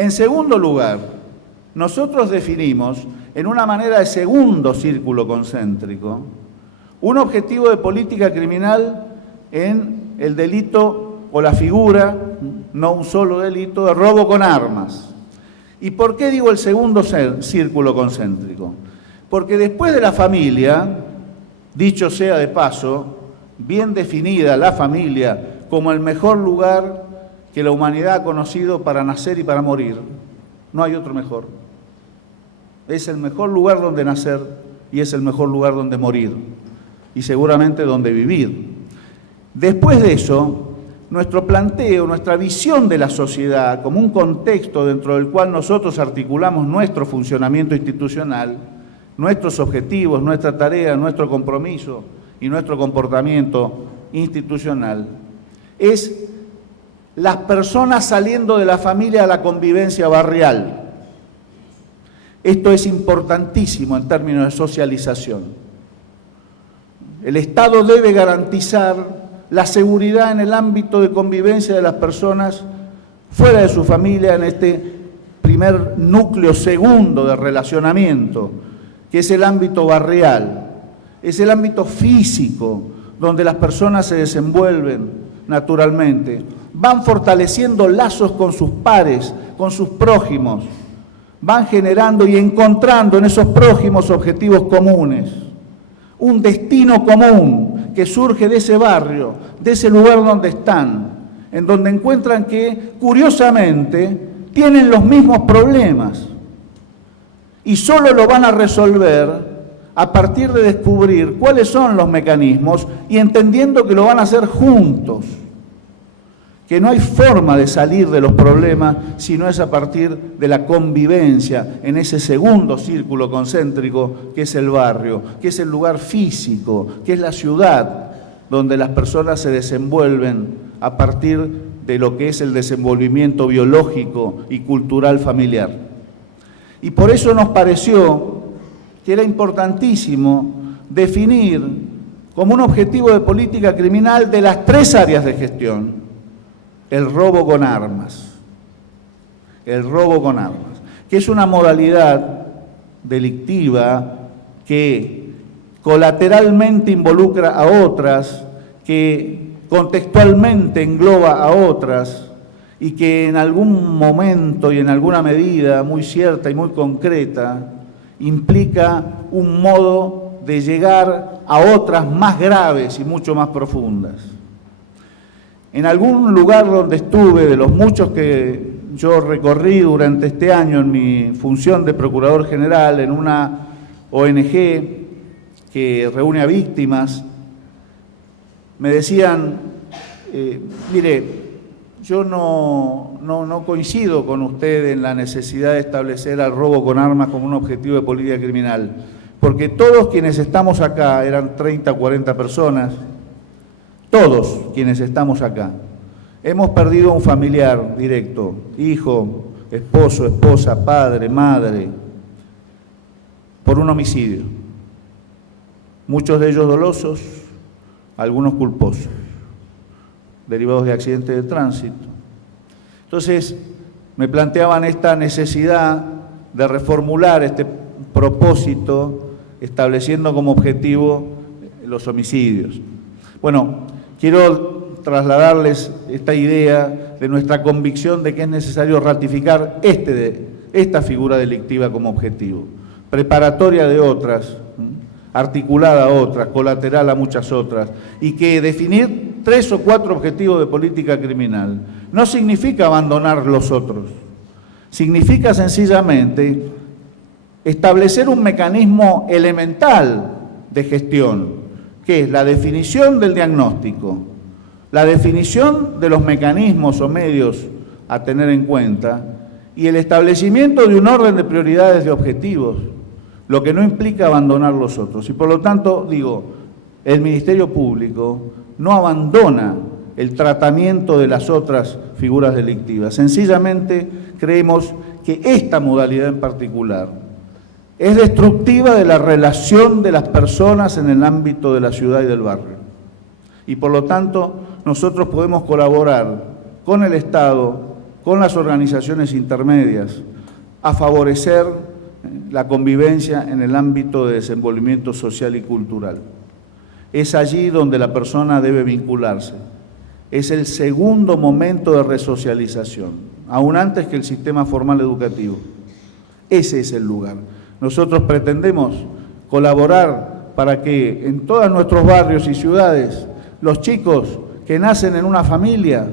En segundo lugar, nosotros definimos, en una manera de segundo círculo concéntrico, un objetivo de política criminal en el delito o la figura, no un solo delito, de robo con armas. ¿Y por qué digo el segundo círculo concéntrico? Porque después de la familia, dicho sea de paso, bien definida la familia como el mejor lugar que la humanidad ha conocido para nacer y para morir, no hay otro mejor. Es el mejor lugar donde nacer y es el mejor lugar donde morir y seguramente donde vivir. Después de eso, nuestro planteo, nuestra visión de la sociedad como un contexto dentro del cual nosotros articulamos nuestro funcionamiento institucional, nuestros objetivos, nuestra tarea, nuestro compromiso y nuestro comportamiento institucional, es las personas saliendo de la familia a la convivencia barrial. Esto es importantísimo en términos de socialización. El Estado debe garantizar la seguridad en el ámbito de convivencia de las personas fuera de su familia, en este primer núcleo segundo de relacionamiento, que es el ámbito barrial, es el ámbito físico, donde las personas se desenvuelven naturalmente, van fortaleciendo lazos con sus pares, con sus prójimos, van generando y encontrando en esos prójimos objetivos comunes, un destino común que surge de ese barrio, de ese lugar donde están, en donde encuentran que, curiosamente, tienen los mismos problemas y solo lo van a resolver a partir de descubrir cuáles son los mecanismos y entendiendo que lo van a hacer juntos, que no hay forma de salir de los problemas si no es a partir de la convivencia en ese segundo círculo concéntrico que es el barrio, que es el lugar físico, que es la ciudad donde las personas se desenvuelven a partir de lo que es el desenvolvimiento biológico y cultural familiar. Y por eso nos pareció que era importantísimo definir como un objetivo de política criminal de las tres áreas de gestión el robo con armas. El robo con armas, que es una modalidad delictiva que colateralmente involucra a otras, que contextualmente engloba a otras y que en algún momento y en alguna medida muy cierta y muy concreta implica un modo de llegar a otras más graves y mucho más profundas. En algún lugar donde estuve, de los muchos que yo recorrí durante este año en mi función de Procurador General, en una ONG que reúne a víctimas, me decían, mire, yo no coincido con usted en la necesidad de establecer al robo con armas como un objetivo de política criminal, porque todos quienes estamos acá, eran 30 o 40 personas, todos quienes estamos acá, hemos perdido un familiar directo, hijo, esposo, esposa, padre, madre, por un homicidio. Muchos de ellos dolosos, algunos culposos, derivados de accidentes de tránsito. Entonces, me planteaban esta necesidad de reformular este propósito, estableciendo como objetivo los homicidios. Bueno, quiero trasladarles esta idea de nuestra convicción de que es necesario ratificar esta figura delictiva como objetivo, preparatoria de otras, articulada a otras, colateral a muchas otras, y que definir 3 o 4 objetivos de política criminal no significa abandonar los otros, significa sencillamente establecer un mecanismo elemental de gestión, que es la definición del diagnóstico, la definición de los mecanismos o medios a tener en cuenta y el establecimiento de un orden de prioridades de objetivos, lo que no implica abandonar los otros. Y por lo tanto, digo, el Ministerio Público no abandona el tratamiento de las otras figuras delictivas. Sencillamente creemos que esta modalidad en particular es destructiva de la relación de las personas en el ámbito de la ciudad y del barrio. Y por lo tanto, nosotros podemos colaborar con el Estado con las organizaciones intermedias, a favorecer la convivencia en el ámbito de desenvolvimiento social y cultural. Es allí donde la persona debe vincularse. Es el segundo momento de resocialización, aún antes que el sistema formal educativo. Ese es el lugar. Nosotros pretendemos colaborar para que en todos nuestros barrios y ciudades los chicos que nacen en una familia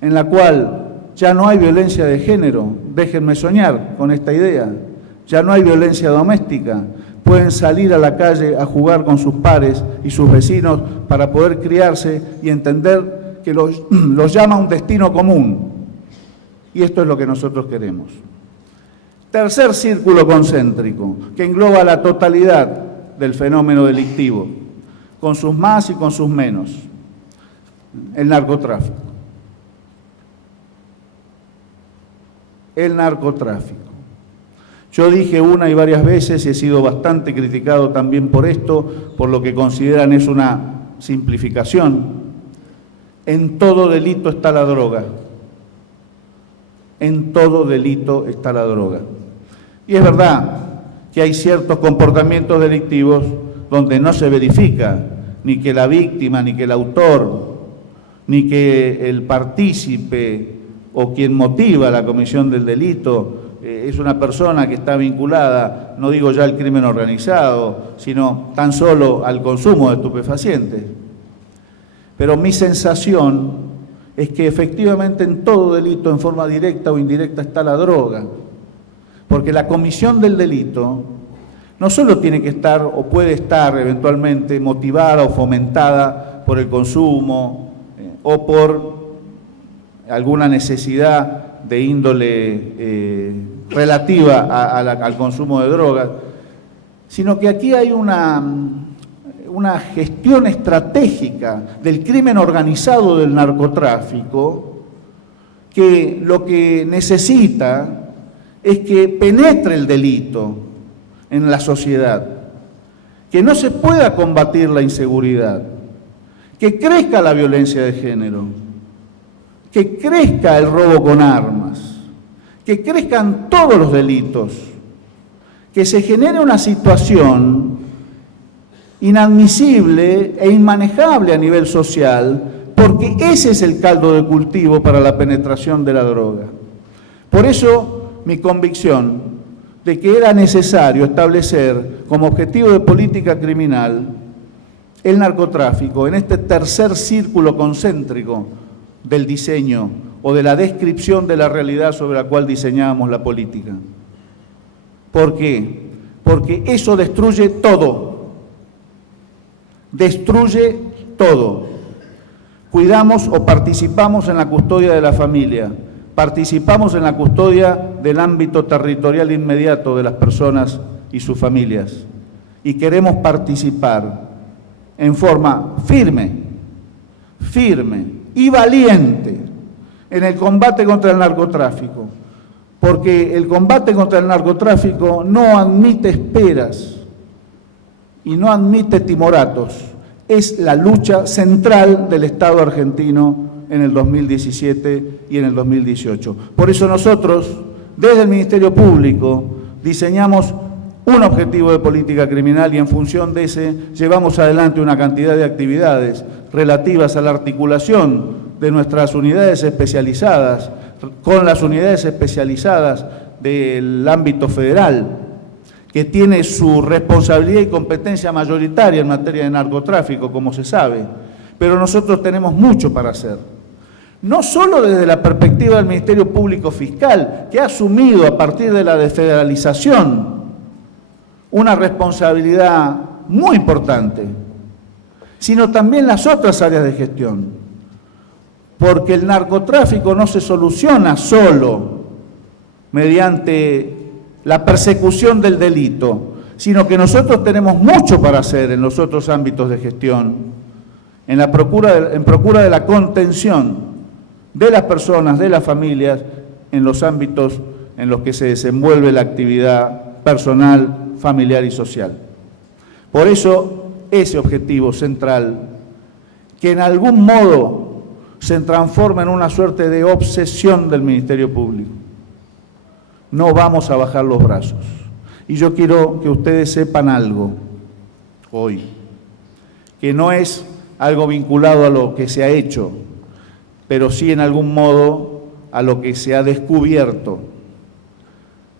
en la cual ya no hay violencia de género, déjenme soñar con esta idea, ya no hay violencia doméstica, pueden salir a la calle a jugar con sus pares y sus vecinos para poder criarse y entender que los llama un destino común. Y esto es lo que nosotros queremos. Tercer círculo concéntrico, que engloba la totalidad del fenómeno delictivo, con sus más y con sus menos, el narcotráfico. El narcotráfico. Yo dije una y varias veces, y he sido bastante criticado también por esto, por lo que consideran es una simplificación. En todo delito está la droga. En todo delito está la droga. Y es verdad que hay ciertos comportamientos delictivos donde no se verifica ni que la víctima, ni que el autor, ni que el partícipe o quien motiva la comisión del delito es una persona que está vinculada, no digo ya al crimen organizado, sino tan solo al consumo de estupefacientes. Pero mi sensación es que efectivamente en todo delito, en forma directa o indirecta, está la droga. Porque la comisión del delito no solo tiene que estar o puede estar eventualmente motivada o fomentada por el consumo o por alguna necesidad de índole relativa al consumo de drogas, sino que aquí hay una gestión estratégica del crimen organizado del narcotráfico que lo que necesita es que penetre el delito en la sociedad, que no se pueda combatir la inseguridad, que crezca la violencia de género, que crezca el robo con armas, que crezcan todos los delitos, que se genere una situación inadmisible e inmanejable a nivel social, porque ese es el caldo de cultivo para la penetración de la droga. Por eso mi convicción de que era necesario establecer como objetivo de política criminal el narcotráfico en este tercer círculo concéntrico del diseño o de la descripción de la realidad sobre la cual diseñábamos la política. ¿Por qué? Porque eso destruye todo. Destruye todo. Cuidamos o participamos en la custodia de la familia, participamos en la custodia del ámbito territorial inmediato de las personas y sus familias. Y queremos participar en forma firme y valiente en el combate contra el narcotráfico, porque el combate contra el narcotráfico no admite esperas y no admite timoratos. Es la lucha central del Estado argentino en el 2017 y en el 2018. Por eso nosotros, desde el Ministerio Público, diseñamos un objetivo de política criminal y en función de ese llevamos adelante una cantidad de actividades relativas a la articulación de nuestras unidades especializadas con las unidades especializadas del ámbito federal, que tiene su responsabilidad y competencia mayoritaria en materia de narcotráfico, como se sabe, pero nosotros tenemos mucho para hacer. No solo desde la perspectiva del Ministerio Público Fiscal, que ha asumido a partir de la desfederalización una responsabilidad muy importante, sino también las otras áreas de gestión, porque el narcotráfico no se soluciona solo mediante la persecución del delito, sino que nosotros tenemos mucho para hacer en los otros ámbitos de gestión, en procura de la contención de las personas, de las familias, en los ámbitos en los que se desenvuelve la actividad personal, familiar y social. Por eso, ese objetivo central, que en algún modo se transforma en una suerte de obsesión del Ministerio Público. No vamos a bajar los brazos. Y yo quiero que ustedes sepan algo hoy, que no es algo vinculado a lo que se ha hecho, pero sí en algún modo a lo que se ha descubierto.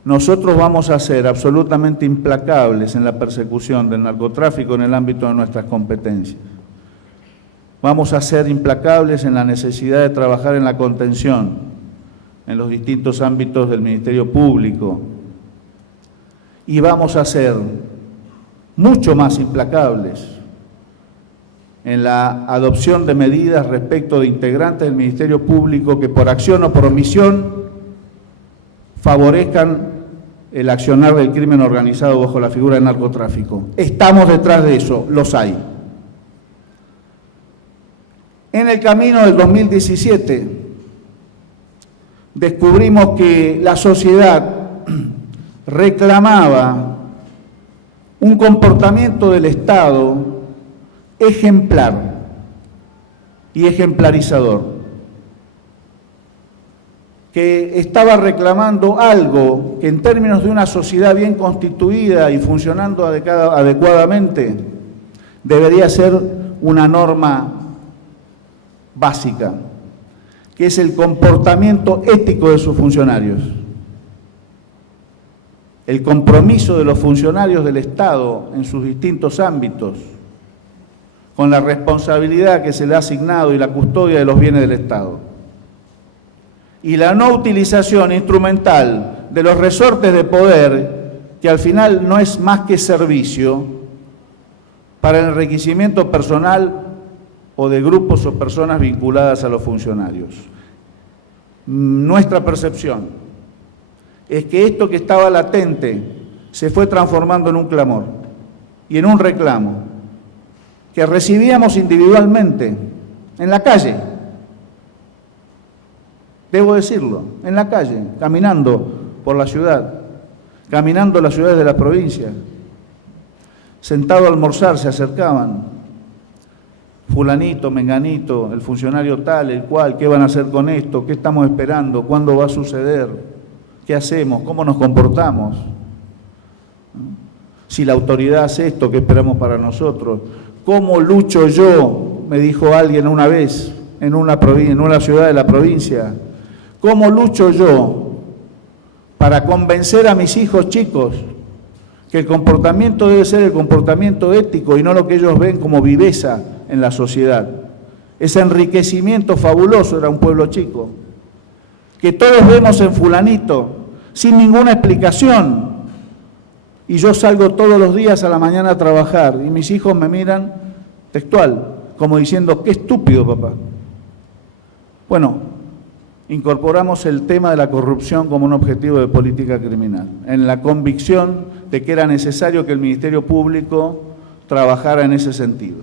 Nosotros vamos a ser absolutamente implacables en la persecución del narcotráfico en el ámbito de nuestras competencias. Vamos a ser implacables en la necesidad de trabajar en la contención, en los distintos ámbitos del Ministerio Público. Y vamos a ser mucho más implacables en la adopción de medidas respecto de integrantes del Ministerio Público que por acción o por omisión favorezcan el accionar del crimen organizado bajo la figura del narcotráfico. Estamos detrás de eso, los hay. En el camino del 2017 descubrimos que la sociedad reclamaba un comportamiento del Estado ejemplar y ejemplarizador, que estaba reclamando algo que en términos de una sociedad bien constituida y funcionando adecuadamente debería ser una norma básica, que es el comportamiento ético de sus funcionarios. El compromiso de los funcionarios del Estado en sus distintos ámbitos, con la responsabilidad que se le ha asignado y la custodia de los bienes del Estado. Y la no utilización instrumental de los resortes de poder, que al final no es más que servicio para el enriquecimiento personal o de grupos o personas vinculadas a los funcionarios. Nuestra percepción es que esto que estaba latente se fue transformando en un clamor y en un reclamo que recibíamos individualmente en la calle, debo decirlo, en la calle, caminando por la ciudad, caminando las ciudades de la provincia, sentado a almorzar, se acercaban, fulanito, menganito, el funcionario tal, el cual, ¿qué van a hacer con esto? ¿Qué estamos esperando? ¿Cuándo va a suceder? ¿Qué hacemos? ¿Cómo nos comportamos? Si la autoridad hace esto, ¿qué esperamos para nosotros? ¿Cómo lucho yo? Me dijo alguien una vez en una ciudad de la provincia. ¿Cómo lucho yo para convencer a mis hijos chicos que el comportamiento debe ser el comportamiento ético y no lo que ellos ven como viveza en la sociedad? Ese enriquecimiento fabuloso era un pueblo chico, que todos vemos en fulanito, sin ninguna explicación. Y yo salgo todos los días a la mañana a trabajar y mis hijos me miran textual, como diciendo, qué estúpido, papá. Bueno, incorporamos el tema de la corrupción como un objetivo de política criminal, en la convicción de que era necesario que el Ministerio Público trabajara en ese sentido.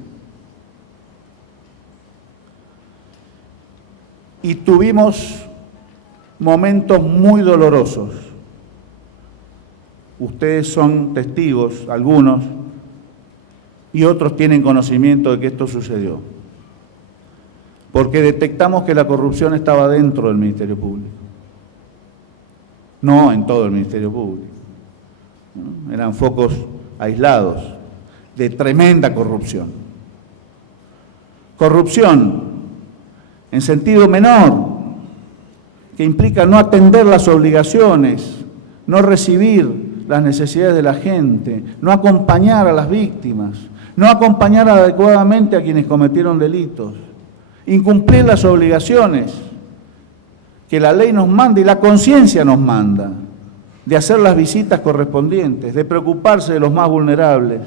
Y tuvimos momentos muy dolorosos. Ustedes son testigos, algunos, y otros tienen conocimiento de que esto sucedió. Porque detectamos que la corrupción estaba dentro del Ministerio Público. No en todo el Ministerio Público. ¿No? Eran focos aislados de tremenda corrupción. Corrupción en sentido menor, que implica no atender las obligaciones, no recibir las necesidades de la gente, no acompañar a las víctimas, no acompañar adecuadamente a quienes cometieron delitos, incumplir las obligaciones que la ley nos manda y la conciencia nos manda, de hacer las visitas correspondientes, de preocuparse de los más vulnerables.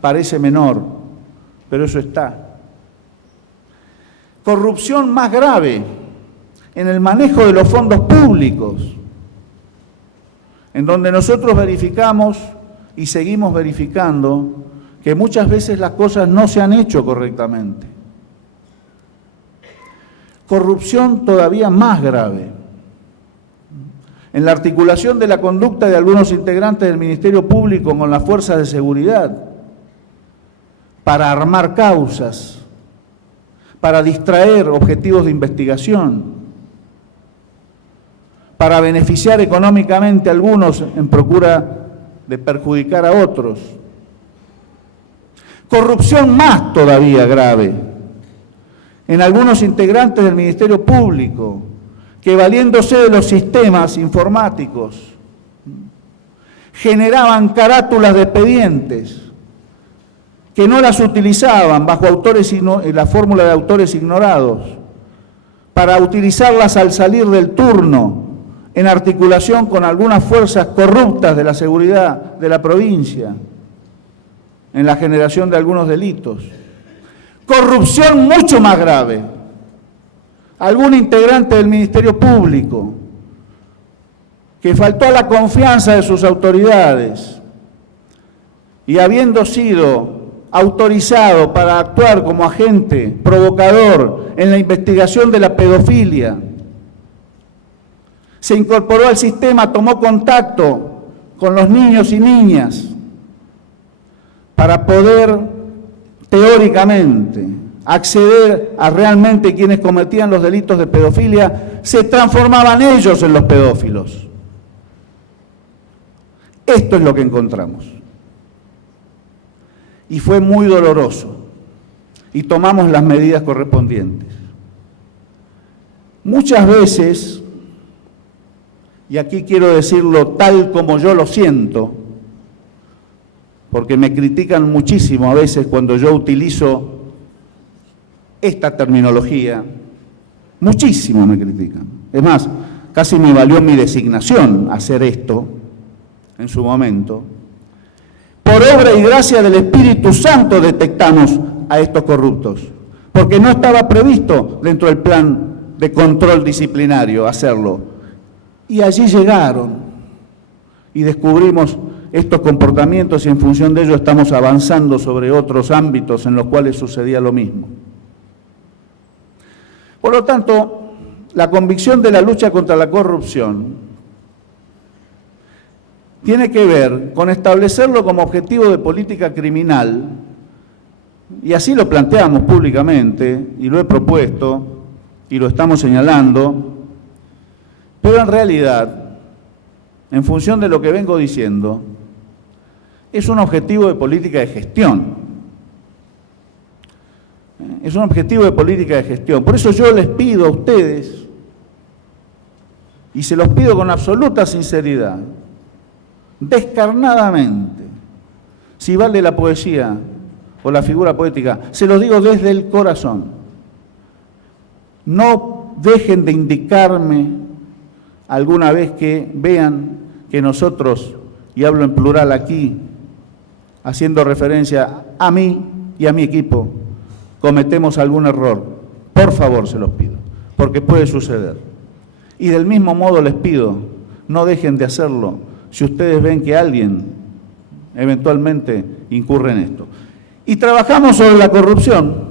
Parece menor, pero eso está. Corrupción más grave en el manejo de los fondos públicos, en donde nosotros verificamos y seguimos verificando que muchas veces las cosas no se han hecho correctamente. Corrupción todavía más grave en la articulación de la conducta de algunos integrantes del Ministerio Público con las fuerzas de seguridad para armar causas, para distraer objetivos de investigación, para beneficiar económicamente a algunos en procura de perjudicar a otros. Corrupción más todavía grave en algunos integrantes del Ministerio Público, que valiéndose de los sistemas informáticos, generaban carátulas de expedientes, que no las utilizaban bajo la fórmula de autores ignorados, para utilizarlas al salir del turno, en articulación con algunas fuerzas corruptas de la seguridad de la provincia, en la generación de algunos delitos. Corrupción mucho más grave. Algún integrante del Ministerio Público que faltó a la confianza de sus autoridades y habiendo sido autorizado para actuar como agente provocador en la investigación de la pedofilia, se incorporó al sistema, tomó contacto con los niños y niñas para poder, teóricamente, acceder a realmente quienes cometían los delitos de pedofilia, se transformaban ellos en los pedófilos. Esto es lo que encontramos. Y fue muy doloroso. Y tomamos las medidas correspondientes. Muchas veces, y aquí quiero decirlo tal como yo lo siento, porque me critican muchísimo a veces cuando yo utilizo esta terminología, muchísimo me critican. Es más, casi me valió mi designación hacer esto en su momento. Por obra y gracia del Espíritu Santo detectamos a estos corruptos, porque no estaba previsto dentro del plan de control disciplinario hacerlo. Y allí llegaron y descubrimos estos comportamientos y en función de ello estamos avanzando sobre otros ámbitos en los cuales sucedía lo mismo. Por lo tanto, la convicción de la lucha contra la corrupción tiene que ver con establecerlo como objetivo de política criminal, y así lo planteamos públicamente, y lo he propuesto, y lo estamos señalando, pero en realidad, en función de lo que vengo diciendo, es un objetivo de política de gestión. Es un objetivo de política de gestión. Por eso yo les pido a ustedes, y se los pido con absoluta sinceridad, descarnadamente, si vale la poesía o la figura poética, se los digo desde el corazón, no dejen de indicarme alguna vez que vean que nosotros, y hablo en plural aquí, haciendo referencia a mí y a mi equipo, cometemos algún error. Por favor, se los pido, porque puede suceder. Y del mismo modo les pido, no dejen de hacerlo si ustedes ven que alguien eventualmente incurre en esto. Y trabajamos sobre la corrupción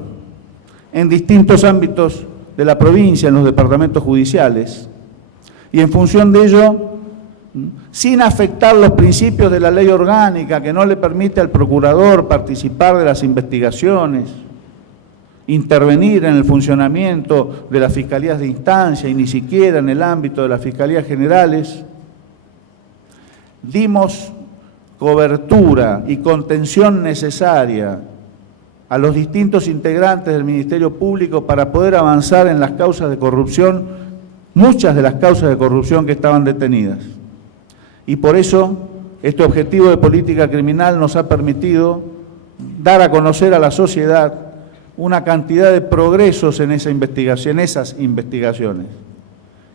en distintos ámbitos de la provincia, en los departamentos judiciales, y en función de ello, sin afectar los principios de la ley orgánica que no le permite al procurador participar de las investigaciones, intervenir en el funcionamiento de las fiscalías de instancia y ni siquiera en el ámbito de las fiscalías generales, dimos cobertura y contención necesaria a los distintos integrantes del Ministerio Público para poder avanzar en las causas de corrupción, muchas de las causas de corrupción que estaban detenidas. Y por eso este objetivo de política criminal nos ha permitido dar a conocer a la sociedad una cantidad de progresos en esas investigaciones,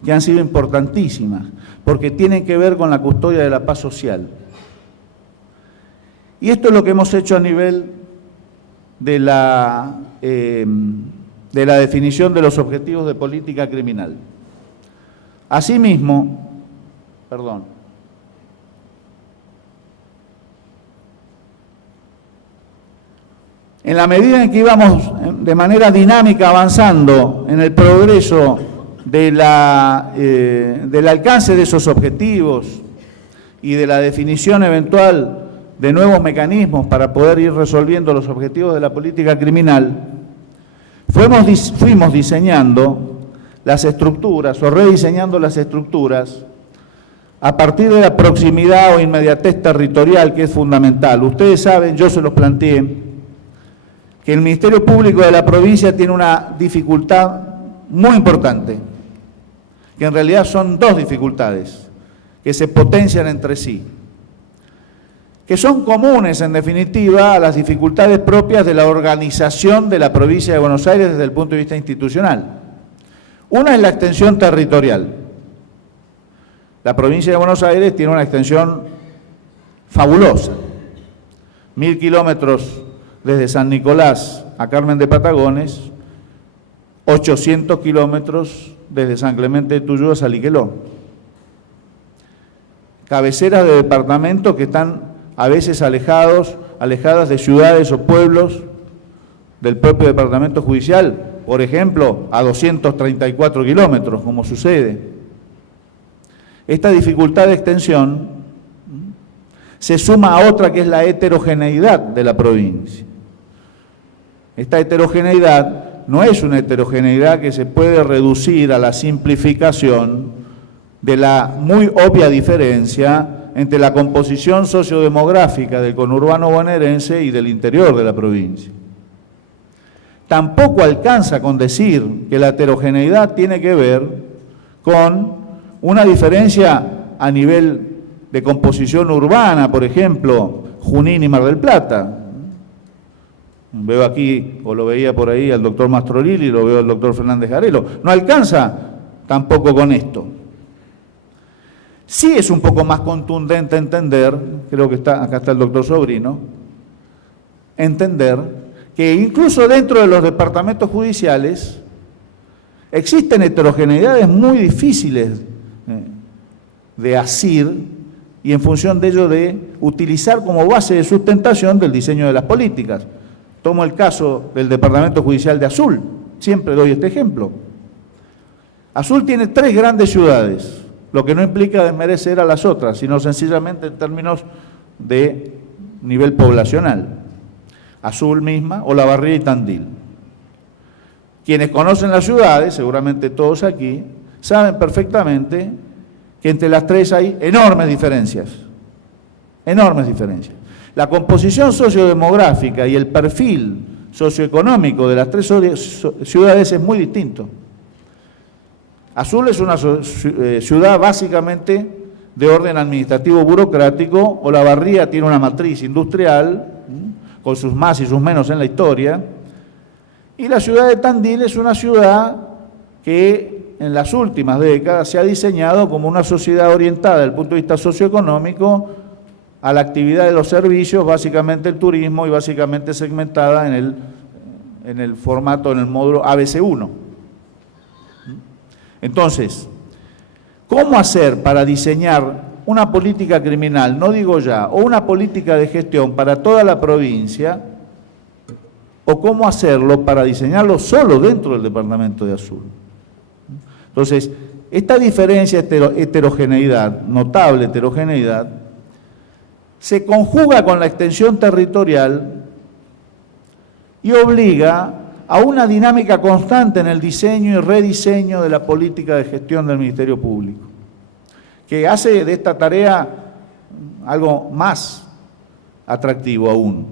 que han sido importantísimas, porque tienen que ver con la custodia de la paz social. Y esto es lo que hemos hecho a nivel de la definición de los objetivos de política criminal. Asimismo, en la medida en que íbamos de manera dinámica avanzando en el progreso del alcance de esos objetivos y de la definición eventual de nuevos mecanismos para poder ir resolviendo los objetivos de la política criminal, fuimos diseñando las estructuras o rediseñando las estructuras a partir de la proximidad o inmediatez territorial, que es fundamental. Ustedes saben, yo se los planteé, que el Ministerio Público de la provincia tiene una dificultad muy importante, que en realidad son dos dificultades que se potencian entre sí, que son comunes en definitiva a las dificultades propias de la organización de la provincia de Buenos Aires desde el punto de vista institucional. Una es la extensión territorial. La provincia de Buenos Aires tiene una extensión fabulosa, 1000 kilómetros desde San Nicolás a Carmen de Patagones, 800 kilómetros desde San Clemente de Tuyú a Saliqueló. Cabeceras de departamentos que están a veces alejadas de ciudades o pueblos del propio departamento judicial, por ejemplo, a 234 kilómetros, como sucede. Esta dificultad de extensión se suma a otra que es la heterogeneidad de la provincia. Esta heterogeneidad no es una heterogeneidad que se puede reducir a la simplificación de la muy obvia diferencia entre la composición sociodemográfica del conurbano bonaerense y del interior de la provincia. Tampoco alcanza con decir que la heterogeneidad tiene que ver con una diferencia a nivel de composición urbana, por ejemplo, Junín y Mar del Plata. Veo aquí, o lo veía por ahí, al doctor Mastrolilli, lo veo al doctor Fernández Garelo. No alcanza tampoco con esto. Sí es un poco más contundente entender, creo que acá está el doctor Sobrino, entender que incluso dentro de los departamentos judiciales existen heterogeneidades muy difíciles de asir y en función de ello de utilizar como base de sustentación del diseño de las políticas. Tomo el caso del Departamento Judicial de Azul, siempre doy este ejemplo. Azul tiene 3 grandes ciudades, lo que no implica desmerecer a las otras, sino sencillamente en términos de nivel poblacional. Azul misma, Olavarría y Tandil. Quienes conocen las ciudades, seguramente todos aquí, saben perfectamente que entre las 3 hay enormes diferencias. Enormes diferencias. La composición sociodemográfica y el perfil socioeconómico de las 3 ciudades es muy distinto. Azul es una ciudad básicamente de orden administrativo burocrático, Olavarría tiene una matriz industrial, con sus más y sus menos en la historia, y la ciudad de Tandil es una ciudad que en las últimas décadas se ha diseñado como una sociedad orientada desde el punto de vista socioeconómico a la actividad de los servicios, básicamente el turismo, y básicamente segmentada en el formato, en el módulo ABC1. Entonces, ¿cómo hacer para diseñar una política criminal, no digo ya, o una política de gestión para toda la provincia, o cómo hacerlo para diseñarlo solo dentro del departamento de Azul? Entonces, esta diferencia, heterogeneidad, notable heterogeneidad, se conjuga con la extensión territorial y obliga a una dinámica constante en el diseño y rediseño de la política de gestión del Ministerio Público, que hace de esta tarea algo más atractivo aún,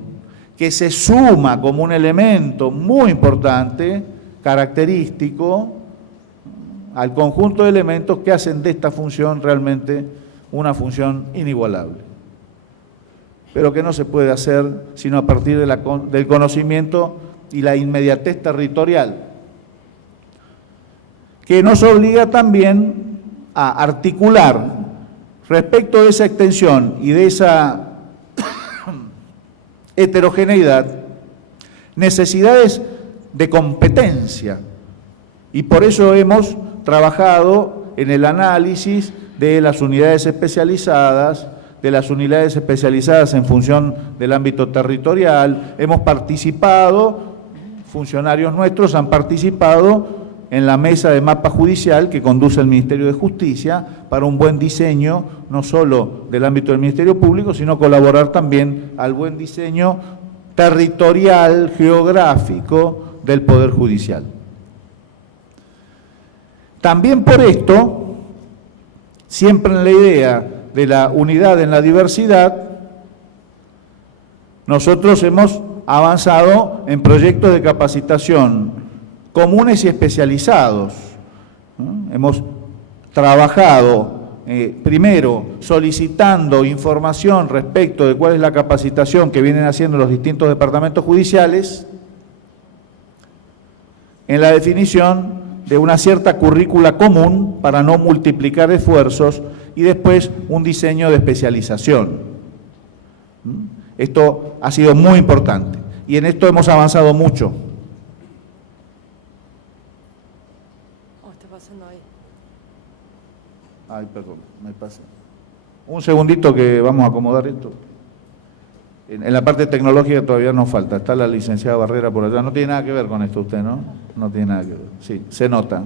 que se suma como un elemento muy importante, característico, al conjunto de elementos que hacen de esta función realmente una función inigualable, pero que no se puede hacer sino a partir del conocimiento y la inmediatez territorial, que nos obliga también a articular respecto de esa extensión y de esa heterogeneidad necesidades de competencia, y por eso hemos trabajado en el análisis de las unidades especializadas, en función del ámbito territorial. Hemos participado, funcionarios nuestros han participado en la mesa de mapa judicial que conduce el Ministerio de Justicia para un buen diseño, no solo del ámbito del Ministerio Público, sino colaborar también al buen diseño territorial, geográfico, del Poder Judicial. También por esto, siempre en la idea de la unidad en la diversidad, nosotros hemos avanzado en proyectos de capacitación comunes y especializados, ¿no? Hemos trabajado primero solicitando información respecto de cuál es la capacitación que vienen haciendo los distintos departamentos judiciales en la definición de una cierta currícula común para no multiplicar esfuerzos y después un diseño de especialización. Esto ha sido muy importante y en esto hemos avanzado mucho. Ay, perdón, me pasa. Un segundito que vamos a acomodar esto. En la parte tecnológica todavía nos falta. Está la licenciada Barrera por allá. No tiene nada que ver con esto usted, ¿no? No tiene nada que ver. Sí, se nota.